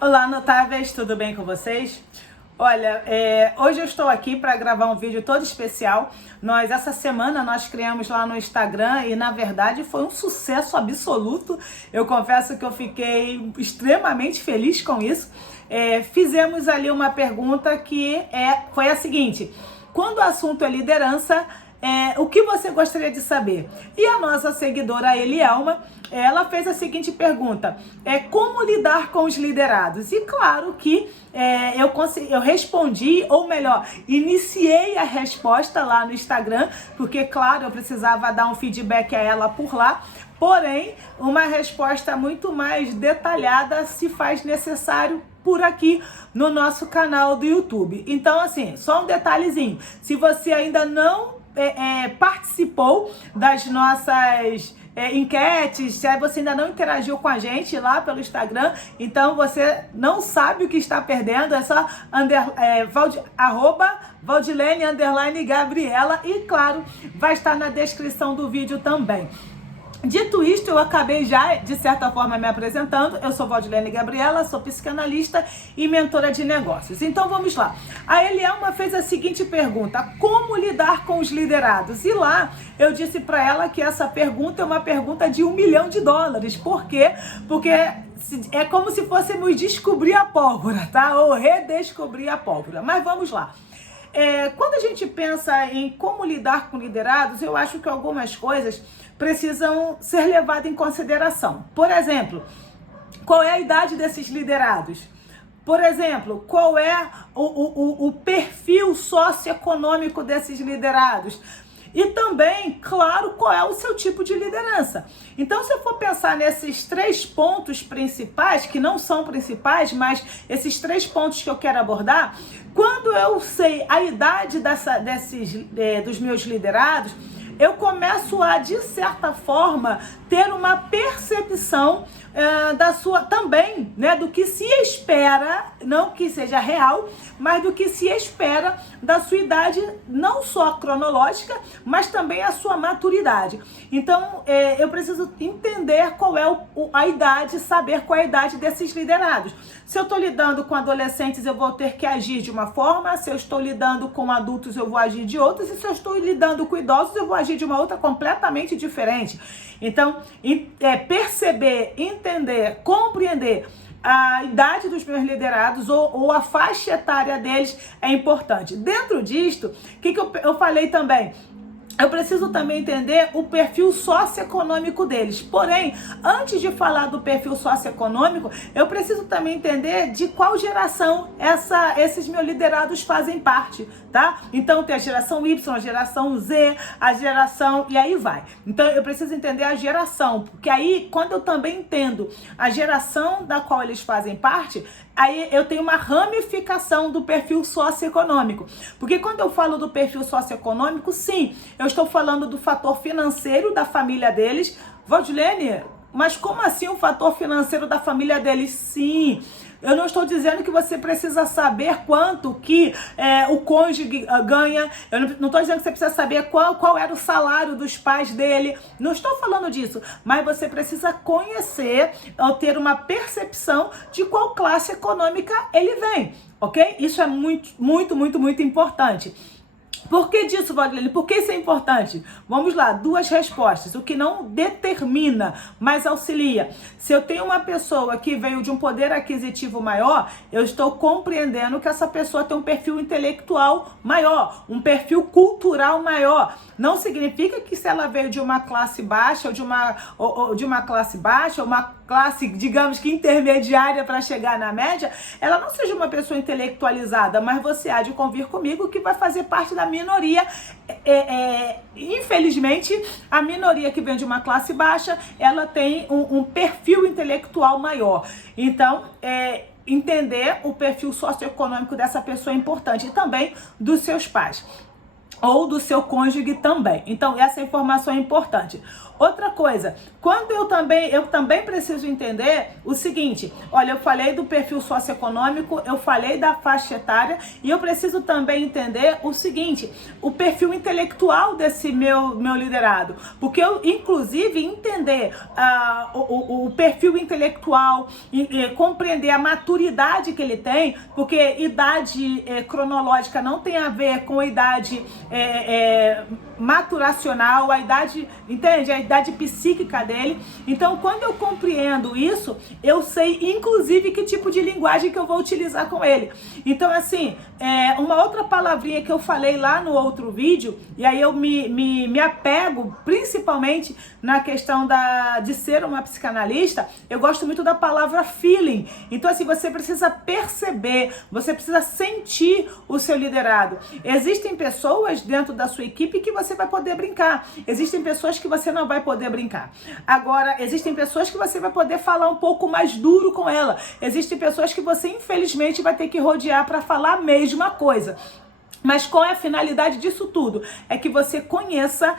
Olá, notáveis, tudo bem com vocês? Olha, hoje eu estou aqui para gravar um vídeo todo especial. Essa semana, nós criamos lá no Instagram e, na verdade, foi um sucesso absoluto. Eu confesso que eu fiquei extremamente feliz com isso. Fizemos ali uma pergunta que foi a seguinte: quando o assunto é liderança, o que você gostaria de saber? E a nossa seguidora Elielma, ela fez a seguinte pergunta: como lidar com os liderados? E claro que eu respondi, ou melhor, iniciei a resposta lá no Instagram, porque claro, eu precisava dar um feedback a ela por lá. Porém, uma resposta muito mais detalhada se faz necessário por aqui no nosso canal do YouTube. Então, assim, só um detalhezinho: se você ainda não participou das nossas enquetes, se você ainda não interagiu com a gente lá pelo Instagram, então você não sabe o que está perdendo. É só @Valdilene_Gabriela, e claro, vai estar na descrição do vídeo também. Dito isto, eu acabei já, de certa forma, me apresentando. Eu sou Valdilene Gabriela, sou psicanalista e mentora de negócios. Então, vamos lá. A Elielma fez a seguinte pergunta: como lidar com os liderados? E lá, eu disse para ela que essa pergunta é uma pergunta de $1 milhão. Por quê? Porque é como se fôssemos descobrir a pólvora, tá? Ou redescobrir a pólvora. Mas vamos lá. Quando a gente pensa em como lidar com liderados, eu acho que algumas coisas precisam ser levadas em consideração. Por exemplo, qual é a idade desses liderados? Por exemplo, qual é o perfil socioeconômico desses liderados? E também, claro, qual é o seu tipo de liderança. Então, se eu for pensar nesses 3 pontos principais, que não são principais, mas esses 3 pontos que eu quero abordar, quando eu sei a idade dos meus liderados, eu começo a, de certa forma, ter uma percepção também, né, do que se espera, não que seja real, mas do que se espera da sua idade, não só cronológica, mas também a sua maturidade. Então, eu preciso entender qual é a idade, saber qual é a idade desses liderados. Se eu estou lidando com adolescentes, eu vou ter que agir de uma forma; se eu estou lidando com adultos, eu vou agir de outra; e se eu estou lidando com idosos, eu vou agir de uma outra completamente diferente. Então, perceber, entender, compreender a idade dos meus liderados ou a faixa etária deles é importante. Dentro disto, o que eu falei também? Eu preciso também entender o perfil socioeconômico deles. Porém, antes de falar do perfil socioeconômico, eu preciso também entender de qual geração esses meus liderados fazem parte, tá? Então, tem a geração Y, a geração Z, a geração... e aí vai. Então, eu preciso entender a geração, porque aí, quando eu também entendo a geração da qual eles fazem parte, aí eu tenho uma ramificação do perfil socioeconômico. Porque quando eu falo do perfil socioeconômico, sim, eu estou falando do fator financeiro da família deles. Valdilene, mas como assim o fator financeiro da família deles? Sim, eu não estou dizendo que você precisa saber quanto que o cônjuge ganha. Eu não estou dizendo que você precisa saber qual era o salário dos pais dele. Não estou falando disso. Mas você precisa conhecer ou ter uma percepção de qual classe econômica ele vem, ok? Isso é muito, muito, muito, muito importante. Por que disso, Valdilene? Por que isso é importante? Vamos lá, 2 respostas. O que não determina, mas auxilia. Se eu tenho uma pessoa que veio de um poder aquisitivo maior, eu estou compreendendo que essa pessoa tem um perfil intelectual maior, um perfil cultural maior. Não significa que se ela veio de uma classe baixa ou de uma classe baixa, ou uma classe, digamos que intermediária para chegar na média, ela não seja uma pessoa intelectualizada, mas você há de convir comigo que vai fazer parte da minoria. Infelizmente, a minoria que vem de uma classe baixa, ela tem um perfil intelectual maior. Então, entender o perfil socioeconômico dessa pessoa é importante, e também dos seus pais ou do seu cônjuge também. Então, essa informação é importante. Outra coisa, quando eu também preciso entender o seguinte, olha, eu falei do perfil socioeconômico, eu falei da faixa etária e eu preciso também entender o seguinte, o perfil intelectual desse meu liderado, porque eu, inclusive, entender o perfil intelectual e compreender a maturidade que ele tem, porque idade cronológica não tem a ver com a idade maturacional, a idade, entende? A idade psíquica dele. Então, quando eu compreendo isso, eu sei, inclusive, que tipo de linguagem que eu vou utilizar com ele. Então, assim, uma outra palavrinha que eu falei lá no outro vídeo, e aí eu me apego, principalmente na questão de ser uma psicanalista, eu gosto muito da palavra feeling. Então, assim, você precisa perceber, você precisa sentir o seu liderado. Existem pessoas dentro da sua equipe que você vai poder brincar. Existem pessoas que você não vai poder brincar. Agora, existem pessoas que você vai poder falar um pouco mais duro com ela. Existem pessoas que você, infelizmente, vai ter que rodear para falar a mesma coisa. Mas qual é a finalidade disso tudo? É que você conheça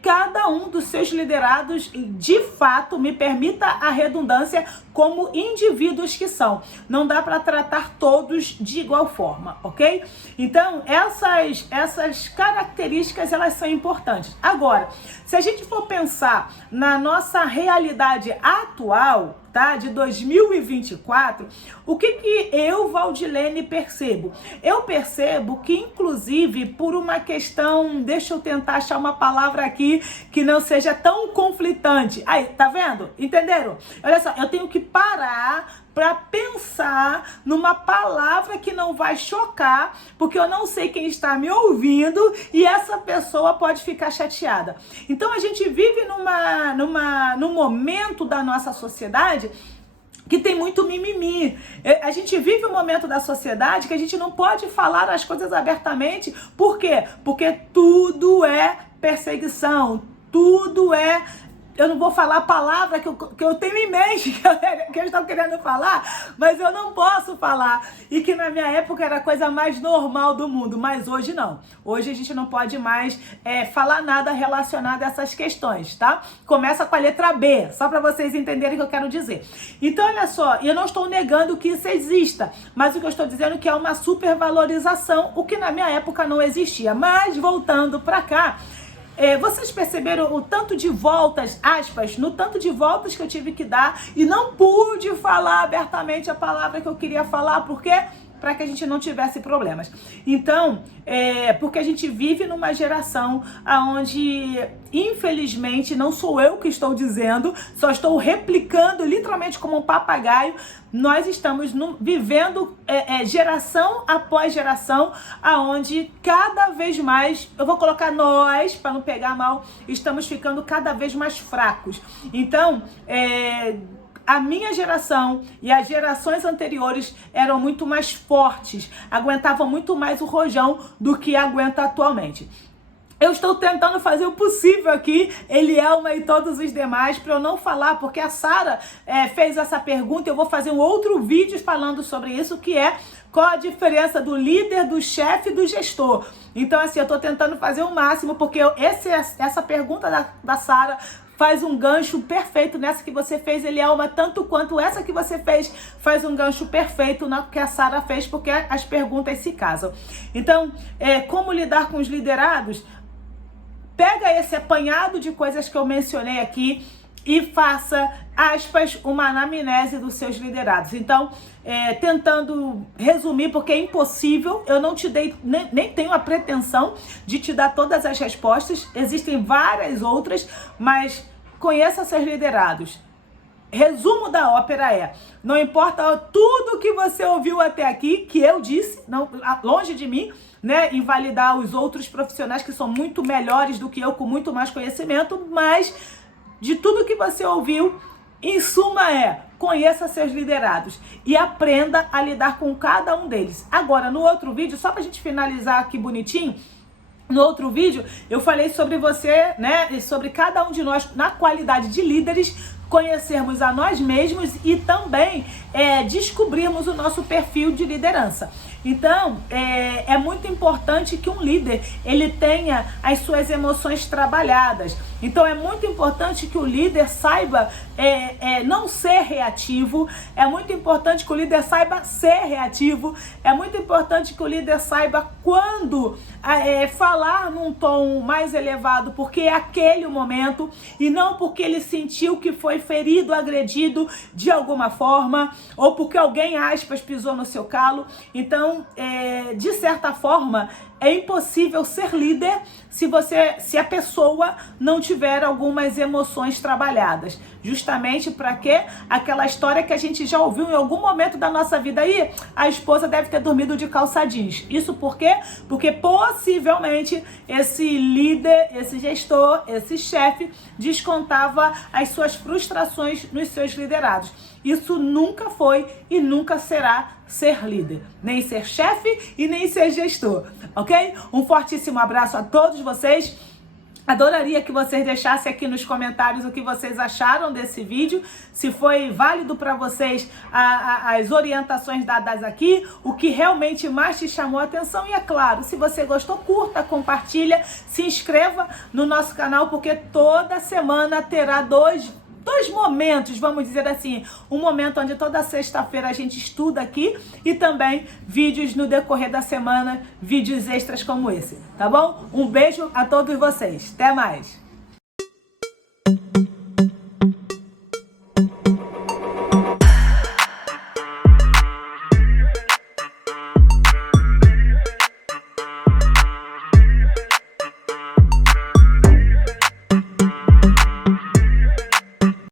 cada um dos seus liderados, de fato, me permita a redundância, como indivíduos que são. Não dá para tratar todos de igual forma, ok? Então, essas características, elas são importantes. Agora, se a gente for pensar na nossa realidade atual, tá, de 2024, o que eu, Valdilene, percebo? Eu percebo que, inclusive, por uma questão, deixa eu tentar achar uma palavra aqui que não seja tão conflitante. Aí, tá vendo? Entenderam? Olha só, eu tenho que parar para pensar numa palavra que não vai chocar, porque eu não sei quem está me ouvindo e essa pessoa pode ficar chateada. Então a gente vive num momento da nossa sociedade que tem muito mimimi. A gente vive um momento da sociedade que a gente não pode falar as coisas abertamente. Por quê? Porque tudo é perseguição, tudo é... Eu não vou falar a palavra que eu tenho em mente, que eu estou querendo falar, mas eu não posso falar. E que na minha época era a coisa mais normal do mundo, mas hoje não. Hoje a gente não pode mais falar nada relacionado a essas questões, tá? Começa com a letra B, só para vocês entenderem o que eu quero dizer. Então, olha só, eu não estou negando que isso exista, mas o que eu estou dizendo é que é uma supervalorização, o que na minha época não existia. Mas, voltando para cá, vocês perceberam o tanto de voltas, aspas, no tanto de voltas que eu tive que dar e não pude falar abertamente a palavra que eu queria falar, por quê? Para que a gente não tivesse problemas. Então, porque a gente vive numa geração onde, infelizmente, não sou eu que estou dizendo, só estou replicando literalmente como um papagaio. Nós estamos vivendo geração após geração, aonde cada vez mais, eu vou colocar nós, para não pegar mal, estamos ficando cada vez mais fracos. Então, a minha geração e as gerações anteriores eram muito mais fortes, aguentavam muito mais o rojão do que aguenta atualmente. Eu estou tentando fazer o possível aqui, Elielma e todos os demais, para eu não falar, porque a Sara fez essa pergunta, eu vou fazer um outro vídeo falando sobre isso, que é qual a diferença do líder, do chefe e do gestor. Então, assim, eu estou tentando fazer o máximo, porque essa pergunta da Sara faz um gancho perfeito nessa que você fez, Elielma, tanto quanto essa que você fez faz um gancho perfeito na que a Sara fez, porque as perguntas se casam. Então, como lidar com os liderados? Pega esse apanhado de coisas que eu mencionei aqui e faça, aspas, uma anamnese dos seus liderados. Então, tentando resumir, porque é impossível, eu não te dei, nem tenho a pretensão de te dar todas as respostas, existem várias outras, mas conheça seus liderados. Resumo da ópera não importa tudo que você ouviu até aqui, que eu disse, não, longe de mim, né, invalidar os outros profissionais que são muito melhores do que eu, com muito mais conhecimento, mas de tudo que você ouviu, em suma conheça seus liderados e aprenda a lidar com cada um deles. Agora, no outro vídeo, só pra gente finalizar aqui bonitinho, no outro vídeo eu falei sobre você, né, e sobre cada um de nós na qualidade de líderes, conhecermos a nós mesmos e também descobrirmos o nosso perfil de liderança. Então, é muito importante que um líder, ele tenha as suas emoções trabalhadas. Então, é muito importante que o líder saiba não ser reativo. É muito importante que o líder saiba ser reativo. É muito importante que o líder saiba quando falar num tom mais elevado, porque é aquele o momento, e não porque ele sentiu que foi ferido, agredido de alguma forma, ou porque alguém, aspas, pisou no seu calo. Então, de certa forma, é impossível ser líder se a pessoa não tiver algumas emoções trabalhadas. Justamente para que aquela história que a gente já ouviu em algum momento da nossa vida aí, a esposa deve ter dormido de calça jeans. Isso por quê? Porque possivelmente esse líder, esse gestor, esse chefe descontava as suas frustrações nos seus liderados. Isso nunca foi e nunca será ser líder, nem ser chefe e nem ser gestor, ok? Um fortíssimo abraço a todos vocês. Adoraria que vocês deixassem aqui nos comentários o que vocês acharam desse vídeo, se foi válido para vocês as orientações dadas aqui, o que realmente mais te chamou a atenção. E é claro, se você gostou, curta, compartilha, se inscreva no nosso canal, porque toda semana terá dois momentos, vamos dizer assim, um momento onde toda sexta-feira a gente estuda aqui e também vídeos no decorrer da semana, vídeos extras como esse, tá bom? Um beijo a todos vocês, até mais!